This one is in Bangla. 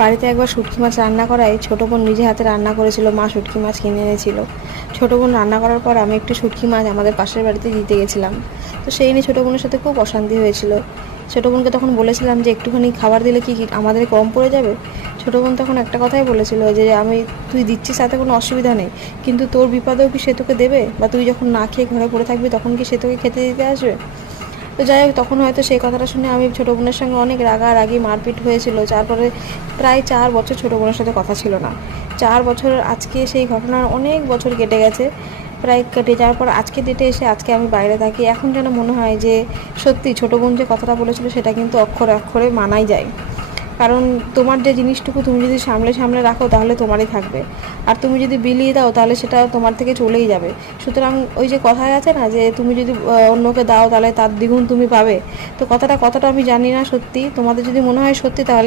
বাড়িতে একবার শুটকি মাছ রান্না করায় ছোটো বোন নিজে হাতে রান্না করেছিল। মা শুটকি মাছ কিনে এনেছিল। ছোটো বোন রান্না করার পর আমি একটু শুটকি মাছ আমাদের পাশের বাড়িতে দিতে গেছিলাম। তো সেই নিয়ে ছোটো বোনের সাথে খুব অশান্তি হয়েছিল। ছোটো বোনকে তখন বলেছিলাম যে একটুখানি খাবার দিলে কি আমাদের কম পড়ে যাবে। ছোটো বোন তখন একটা কথাই বলেছিল যে তুই দিচ্ছিস তাতে কোনো অসুবিধা নেই, কিন্তু তোর বিপদেও কি সে তোকে দেবে, বা তুই যখন না খেয়ে ঘরে পড়ে থাকবি তখন কি সে তোকে খেতে দিতে আসবে। তো যাই হোক, তখন হয়তো সেই কথাটা শুনে আমি ছোটো বোনের সঙ্গে অনেক রাগারাগি মারপিট হয়েছিল। তারপরে প্রায় 4 বছর ছোটো বোনের সাথে কথা ছিল না। 4 বছর, আজকে সেই ঘটনার অনেক বছর কেটে গেছে। প্রায় কেটে যাওয়ার পর আজকে ডেটে এসে আজকে আমি বাইরে থাকি। এখন যেন মনে হয় যে সত্যি ছোটো বোন যে কথাটা বলেছিল সেটা কিন্তু অক্ষরে অক্ষরে মানাই যায়। কারণ তোমার যে জিনিসটুকু তুমি যদি সামলে সামলে রাখো তাহলে তোমারই থাকবে, আর তুমি যদি বিলিয়ে দাও তাহলে সেটা তোমার থেকে চলেই যাবে। সুতরাং ওই যে কথায় আছে না যে তুমি যদি অন্যকে দাও তাহলে তার দ্বিগুণ তুমি পাবে। তো কথাটা কতটা আমি জানি না, সত্যি তোমাদের যদি মনে হয় সত্যি তাহলে